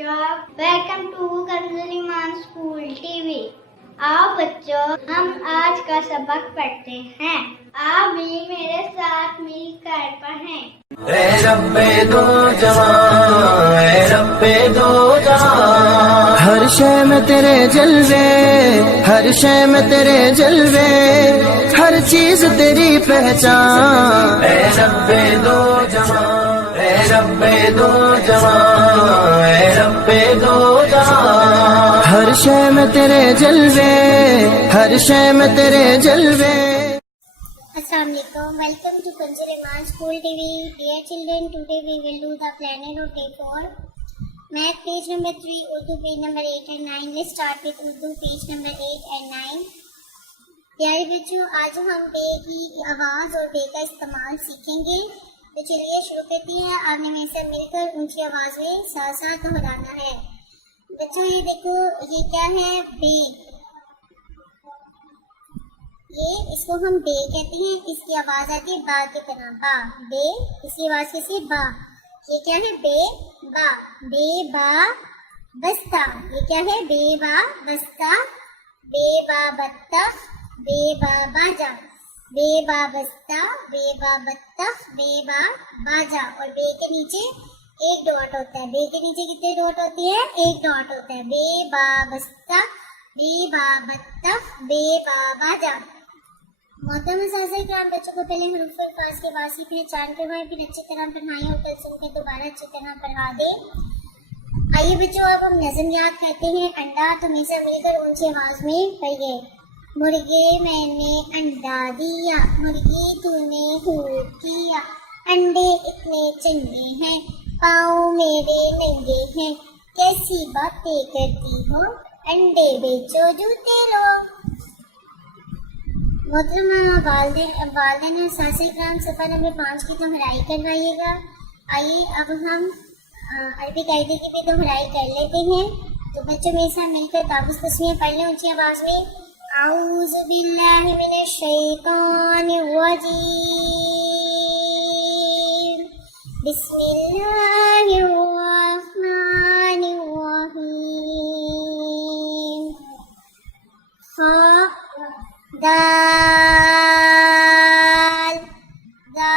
बच्चों, welcome to Kanzul Iman school TV. आओ बच्चों, हम आज का सबक पढ़ते हैं। आप भी मेरे साथ मिलकर पढ़ें। ए रब्बे दो जहां, ए रब्बे दो जहां, हर शय में तेरे जलवे, हर शय में तेरे जलवे, हर चीज तेरी पहचान। ए रब्बे दो जहां, ए रब्बे दो जहां, ए रब्बे दो जहां, हर शय में तेरे जलवे, हर शय में तेरे जलवे। Assalamualaikum. Welcome to Kunjul Iman School TV. Dear children, today we will do the planet of day 4. Math page number 3, Urdu page number 8 and 9. Let's start with Urdu page number 8 and 9. प्यारे बच्चों, आज हम बे की आवाज़ और बे का इस्तेमाल सीखेंगे। तो चलिए शुरू करते हैं। आपने मेरे साथ मिलकर ऊंची आवाज़ में साथ साथ दोहराना है। बच्चों ये देखो, ये क्या है? बे। ये इसको हम बे कहते हैं। इसकी आवाज आती है बा की तरह, बा बे। इसकी आवाज कैसी? बा। ये क्या है? बे बा, बे बा बस्ता। ये क्या है? बे बा बस्ता, बे बा बत्तख, बे बा बाजा, बे बा बस्ता, बे बा बत्तख, बे बा बाजा। और बे के नीचे एक डॉट होता है। बे के नीचे कितने डॉट होती है? एक डॉट होता है। बे बा बस्ता, बे बा बत्तख, बे बा बाजा। मोहतरम साज़-ए-किराम, बच्चों को पहले हरूफ अल्फाज के वासी पहचान करवाएं, फिर अच्छी तरह पढ़ाएं और कल सुन के दोबारा अच्छी तरह पढ़ा दें। आइए बच्चों, अब हम नज़म याद करते हैं। अंडा तो हमेशा मिलकर ऊंची आवाज में पढ़िए। मुर्गे मैंने अंडा दिया, मुर्गी तूने हूर किया, अंडे इतने चंगे हैं, पाँव मेरे नंगे हैं, कैसी बातें करती हो, अंडे बेचो जूते लो। मोहतरमा वालिदैन साज़-ए-किराम, सफ़ा नंबर 5 की दोहराई करवाइएगा। आइए अब हम अरबी कायदे की भी दोहराई कर लेते हैं। तो बच्चों मेरे साथ मिलकर काबूस तस्वीरें पढ़ लें ऊंची आवाज में। औज़ु बिल्लाहि मिनश शैतानिर रजीम, बिस्मिल्लाहिर रहमानिर रहीम। दाल दाल,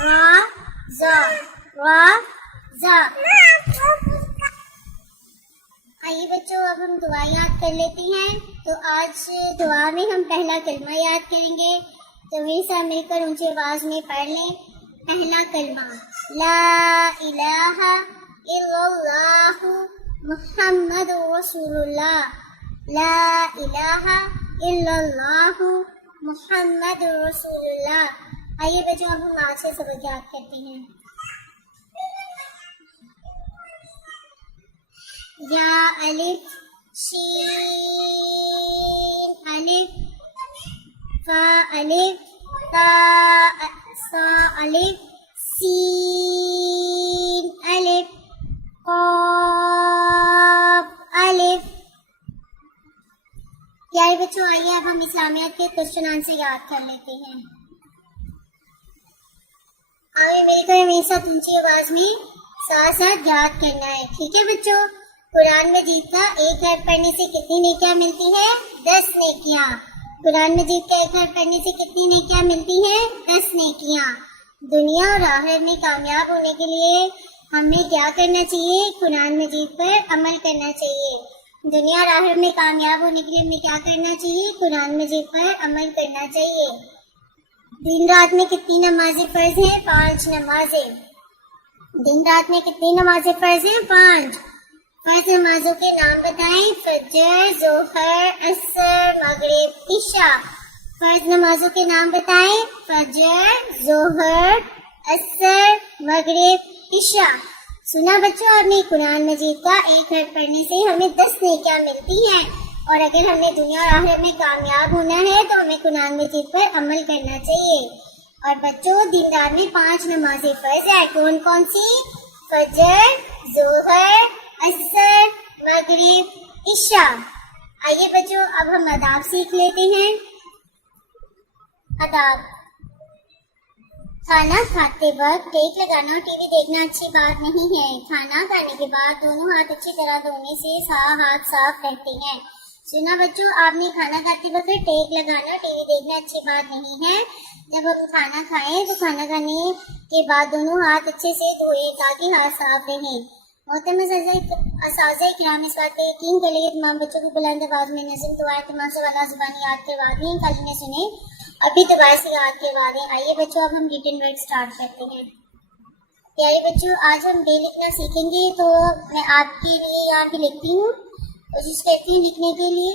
रा जा, रा जा। आइए बच्चों, अब हम दुआ याद कर लेते हैं। तो आज दुआ में हम पहला कलमा याद करेंगे। तो मेरे साथ मिलकर ऊंची आवाज में पढ़ लें। पहला कलमा, ला इलाहा इल्लल्लाहु मुहम्मदुर रसूलुल्लाह, ला इलाहा इल्लल्लाहु मुहम्मदुर रसूलुल्लाह। आइए बच्चों, अब हम आज से सबक याद करते हैं। या अलिफ शीन अलिफ, फा अलिफ, ता सा अलिफ, सीन अलिफ, क़ाफ अलिफ। प्यारे बच्चों, आइए अब हम इस्लामियात के क्वेश्चन आंसर याद कर लेते हैं। आइए मिलकर मेरे साथ ऊंची आवाज में साथ साथ याद करना है। ठीक है बच्चों? कुरान मजीद का एक हर्फ पढ़ने से कितनी नेकियां मिलती है? 10 नेकियां। कुरान मजीद का एक हर्फ पढ़ने से कितनी नेकियां मिलती हैं? 10 नेकियां। दुनिया और आखिरत में कामयाब होने के लिए हमें क्या करना चाहिए? कुरान मजीद पर अमल करना चाहिए। दुनिया और आखिरत में कामयाब होने के लिए हमें क्या करना चाहिए? कुरान मजीद पर अमल करना चाहिए। दिन रात में कितनी नमाजें फर्ज हैं? 5 नमाजें। दिन रात में कितनी नमाजें फर्ज हैं? 5। फर्ज नमाजों के नाम बताएं। फजर, जोहर, असर, मगरिब, इशा। फर्ज नमाजों के नाम बताएं। फजर, जोहर, असर, मगरिब, इशा। सुना बच्चों आपने? कुरान मजीद का एक हर्फ पढ़ने से हमें 10 नेकियां मिलती हैं। और अगर हमने दुनिया और आखिरत में कामयाब होना है तो हमें कुरान मजीद पर अमल करना चाहिए। और बच्चों, दिन रात में 5 नमाजें फर्ज है। कौन कौन सी? फजर, जोहर, असर, मगरिब, इशा। आइए बच्चों, अब हम आदाब सीख लेते हैं। आदाब। खाना खाते वक्त टेक लगाना और टीवी देखना अच्छी बात नहीं है। खाना खाने के बाद दोनों हाथ अच्छी तरह धोने से हाथ साफ रहते हैं। सुना बच्चों, आपने खाना खाते वक्त टेक लगाना और टीवी देखना अच्छी बात नहीं है। जब हम खाना खाएं तो खाना खाने के बाद दोनों हाथ अच्छे से धोए ताकि हाथ साफ रहें। मोहतरम असातिज़ा इकराम, इस बात का यकीन कर लिए तमाम बच्चों को बुलंद आवाज में नज़म दुआ तमाम सवाल ज़ुबानी याद करवा दें। कल में सुने अभी दोबारा से याद करवा दें। आइए बच्चों, अब हम रिटन वर्ड स्टार्ट करते हैं। प्यारे बच्चों, आज हम बे लिखना सीखेंगे। तो मैं आपके लिए यहाँ पे लिखती हूँ, कोशिश करती हूँ लिखने के लिए।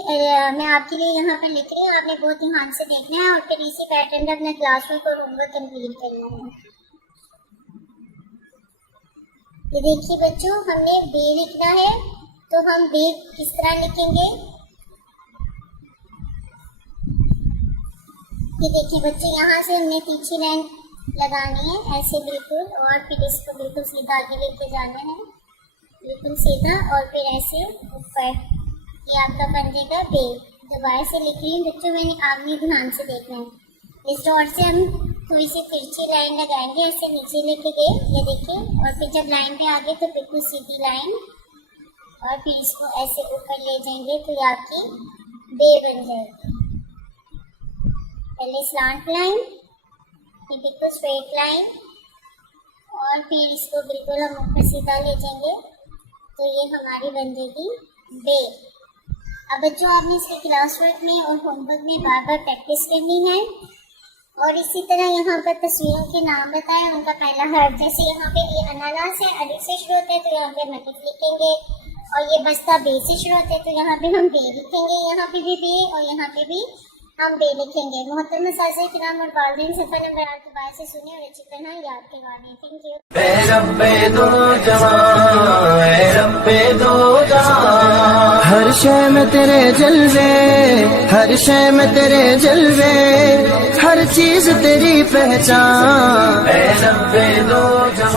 मैं आपके लिए यहाँ पर लिख रही हूँ, आपने बहुत ध्यान से देखना है और फिर इसी पैटर्न पर अपना क्लास वर्क और होमवर्क कंप्लीट करना है। ये देखिए बच्चों, हमने बे लिखना है, तो हम बे किस तरह लिखेंगे? ये देखिए बच्चे, यहाँ से हमने तीसरी लाइन लगानी है ऐसे बिल्कुल, और फिर इसको बिल्कुल सीधा आगे लेके जाना है, बिल्कुल सीधा, और फिर ऐसे ऊपर। ये आपका बन जाएगा बे। दोबारा से लिख रही हूँ बच्चों, मैंने आपने ध्यान से देखना है। इस डॉट से हम थोड़ी सी तिरछी लाइन लगाएंगे, ऐसे नीचे लेके गए, ये देखिए, और फिर जब लाइन पे आ गए तो बिल्कुल सीधी लाइन, और फिर इसको ऐसे ऊपर ले जाएंगे तो ये आपकी बे बन जाएगी। पहले स्लांट लाइन, फिर बिल्कुल स्ट्रेट लाइन, और फिर इसको बिल्कुल हम ऊपर सीधा ले जाएंगे तो ये हमारी बन जाएगी बे। अब बच्चों, आपने इसके क्लास वर्क में और होमवर्क में बार बार प्रैक्टिस करनी है। और इसी तरह यहाँ पर तस्वीरों के नाम बताएं, उनका पहला हर्फ। जैसे यहाँ पे ये अनानास है, अलिफ से शुरू होता है तो यहाँ पे हम अलिफ लिखेंगे, और ये बस्ता बे से शुरू होता है तो यहाँ पे हम बे लिखेंगे, यहाँ पे भी बे और यहाँ पे भी हम बे लिखेंगे। मोहतरम असातिज़ा इकराम और वालिदैन, सफ़ा नंबर 8 दोबारा से सुने और अच्छी तरह याद करवा दें। Thank you. ऐ रब्बे दो जहां, ऐ रब्बे दो जहां, हर शय में तेरे जलवे, हर शय में तेरे जलवे, हर चीज तेरी पहचान। ऐ रब्बे दो जहां।